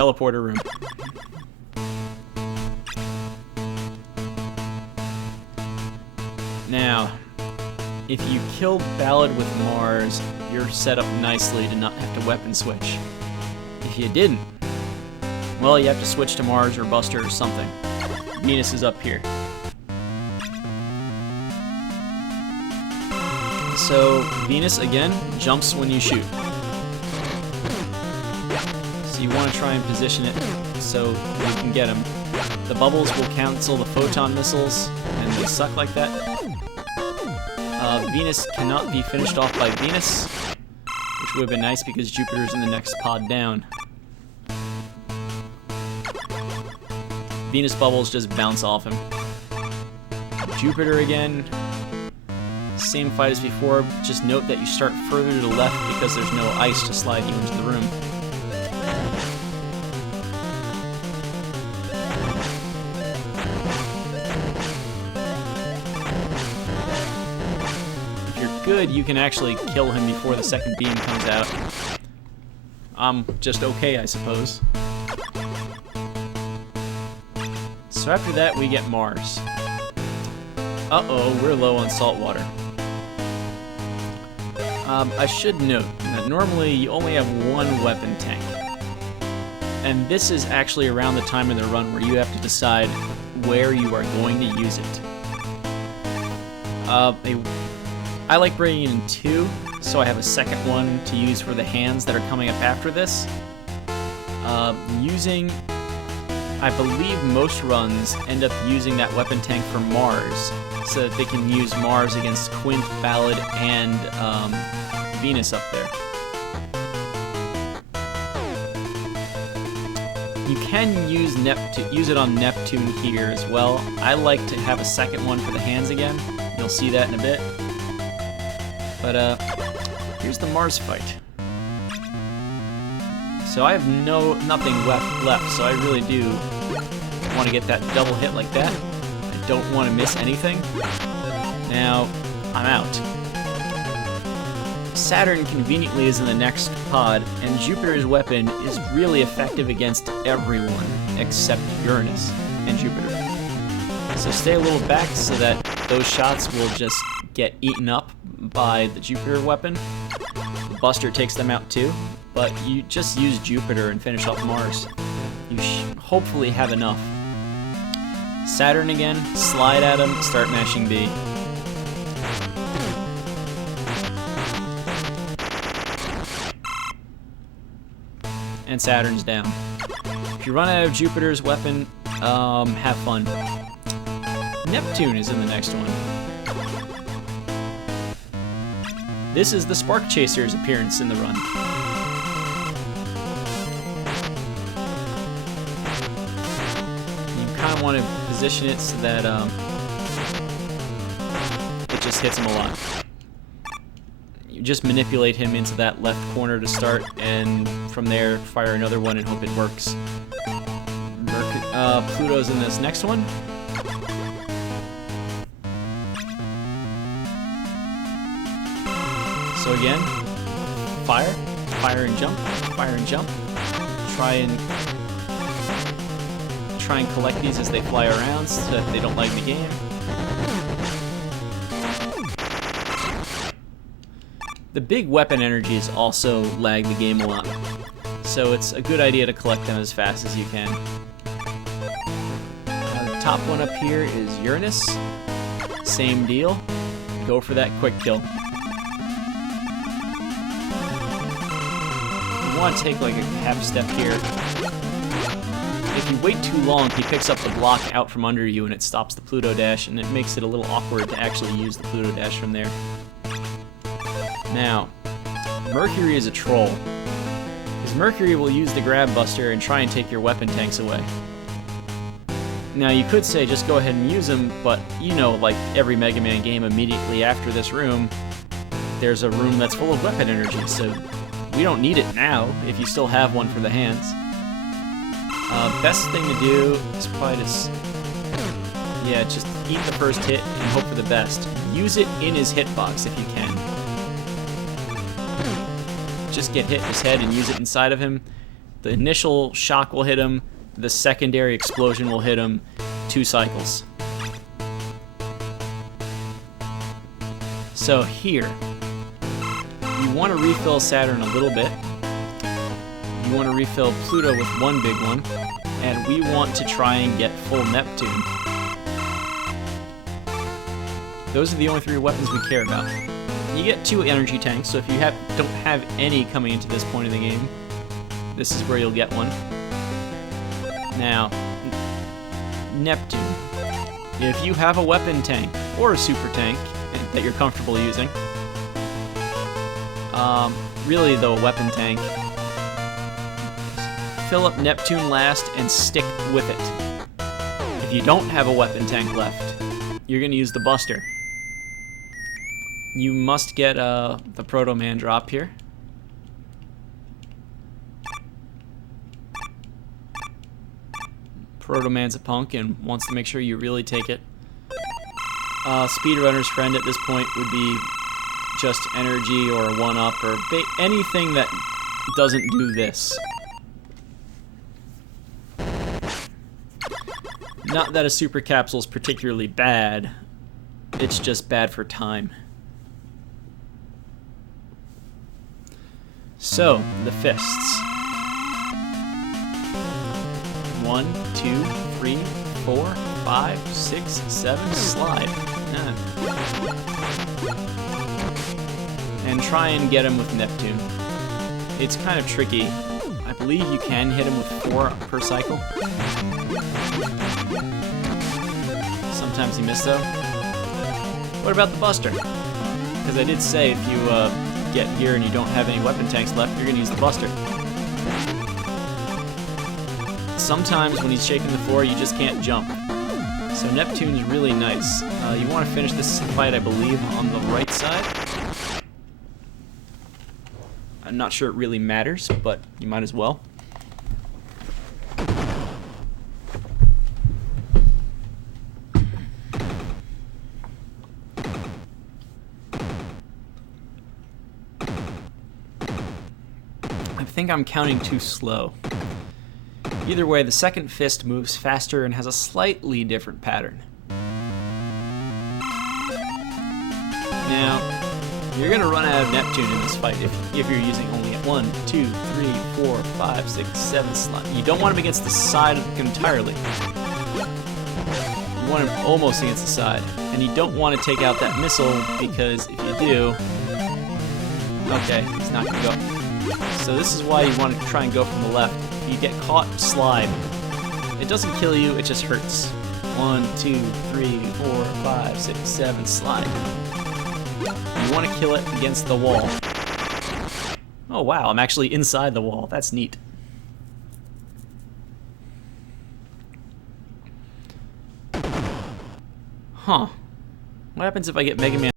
teleporter room. Now, if you killed Ballad with Mars, you're set up nicely to not have to weapon switch. If you didn't, well, you have to switch to Mars or Buster or something. Venus is up here. So, Venus, again, jumps when you shoot. So you want to try and position it so you can get him. The bubbles will cancel the photon missiles, and they suck like that. Venus cannot be finished off by Venus, which would have been nice because Jupiter's in the next pod down. Venus bubbles just bounce off him. Jupiter again. Same fight as before, just note that you start further to the left because there's no ice to slide you into the room. If you're good, you can actually kill him before the second beam comes out. I'm just okay, I suppose. So after that, we get Mars. Uh-oh, we're low on salt water. I should note that normally you only have one weapon tank. And this is actually around the time in the run where you have to decide where you are going to use it. I like bringing in two, so I have a second one to use for the hands that are coming up after this. I believe most runs end up using that weapon tank for Mars, so that they can use Mars against Quint, Ballad, and Venus up there. You can use it on Neptune here as well. I like to have a second one for the hands again. You'll see that in a bit. But here's the Mars fight. So I have nothing left, so I really do want to get that double hit like that. I don't want to miss anything. Now, I'm out. Saturn conveniently is in the next pod, and Jupiter's weapon is really effective against everyone except Uranus and Jupiter. So stay a little back so that those shots will just get eaten up by the Jupiter weapon. Buster takes them out too, but you just use Jupiter and finish off Mars. You hopefully have enough. Saturn again, slide at him, start mashing B. And Saturn's down. If you run out of Jupiter's weapon, have fun. Neptune is in the next one. This is the Spark Chaser's appearance in the run. You kind of want to position it so that it just hits him a lot. You just manipulate him into that left corner to start, and from there fire another one and hope it works. Pluto's in this next one. So again, fire and jump, fire and jump. Try and collect these as they fly around so that they don't lag the game. The big weapon energies also lag the game a lot, so it's a good idea to collect them as fast as you can. The top one up here is Uranus. Same deal. Go for that quick kill. You want to take like a half step here. If you wait too long, he picks up the block out from under you and it stops the Pluto dash, and it makes it a little awkward to actually use the Pluto dash from there. Now, Mercury is a troll, because Mercury will use the Grab Buster and try and take your weapon tanks away. Now, you could say just go ahead and use them, but you know, like every Mega Man game, immediately after this room, there's a room that's full of weapon energy, so we don't need it now if you still have one for the hands. Best thing to do is probably just, just eat the first hit and hope for the best. Use it in his hitbox if you can. Just get hit in his head and use it inside of him. The initial shock will hit him, the secondary explosion will hit him 2 cycles. So here, you want to refill Saturn a little bit. You want to refill Pluto with 1 big one, and we want to try and get full Neptune. Those are the only 3 weapons we care about. You get 2 energy tanks, so if you don't have any coming into this point in the game, this is where you'll get one. Now, Neptune. If you have a weapon tank or a super tank that you're comfortable using, really though, a weapon tank, fill up Neptune last and stick with it. If you don't have a weapon tank left, you're going to use the Buster. You must get the Proto Man drop here. Proto Man's a punk and wants to make sure you really take it. Speedrunner's friend at this point would be just energy or a 1-up or anything that doesn't do this. Not that a super capsule is particularly bad, it's just bad for time. So, the fists. 1, 2, 3, 4, 5, 6, 7, slide. And try and get him with Neptune. It's kind of tricky. I believe you can hit him with 4 per cycle. Sometimes you miss though. What about the Buster? Because I did say if you get here and you don't have any weapon tanks left, you're going to use the Buster. Sometimes when he's shaking the floor, you just can't jump. So Neptune's really nice. You want to finish this fight, I believe, on the right side. I'm not sure it really matters, but you might as well. I think I'm counting too slow. Either way, the second fist moves faster and has a slightly different pattern. Now, you're going to run out of Neptune in this fight if you're using only 1, 2, 3, 4, 5, 6, 7 slots. You don't want him against the side entirely. You want him almost against the side. And you don't want to take out that missile because if you do, okay, he's not going to go. So this is why you want to try and go from the left. If you get caught, slide. It doesn't kill you, it just hurts. 1, 2, 3, 4, 5, 6, 7, slide. You want to kill it against the wall. Oh wow, I'm actually inside the wall. That's neat. Huh. What happens if I get Mega Man